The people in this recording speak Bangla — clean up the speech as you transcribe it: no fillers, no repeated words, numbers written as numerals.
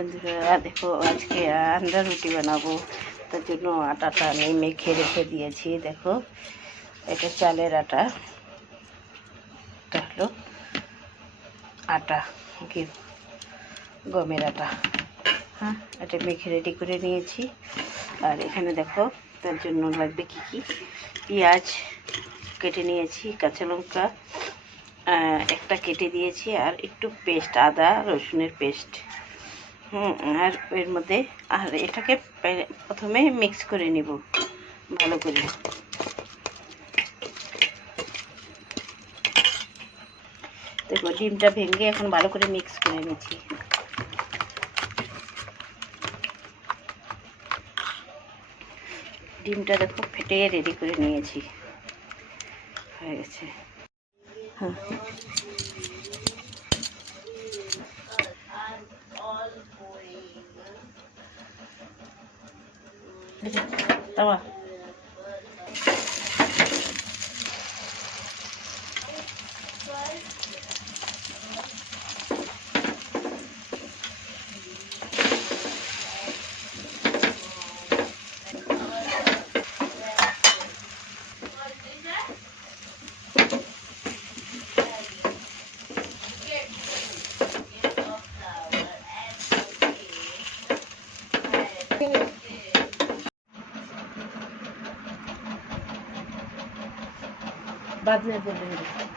বন্ধুরা দেখো আজকে আন্ডা রুটি বানাবো, তার জন্য আটাটা আমি মেখে রেখে দিয়েছি। দেখো এটা চালের আটা, এটা হলো আটা কি গমের আটা। হ্যাঁ, এটা মেখে রেডি করে নিয়েছি। আর এখানে দেখো তার জন্য লাগবে কি কি, পেঁয়াজ কেটে নিয়েছি, কাঁচা লঙ্কা একটা কেটে দিয়েছি, আর একটু পেস্ট, আদা রসুনের পেস্ট। আর এর মধ্যে এটাকে প্রথমে মিক্স করে নিব ভালো করে। দেখো ডিমটা ভেঙে এখন ভালো করে মিক্স করে নিচ্ছি। ডিমটা দেখো ফেটে রেডি করে নিয়েছি, হয়ে গেছে। হ্যাঁ, তাওয়া बाद में बोलेंगे।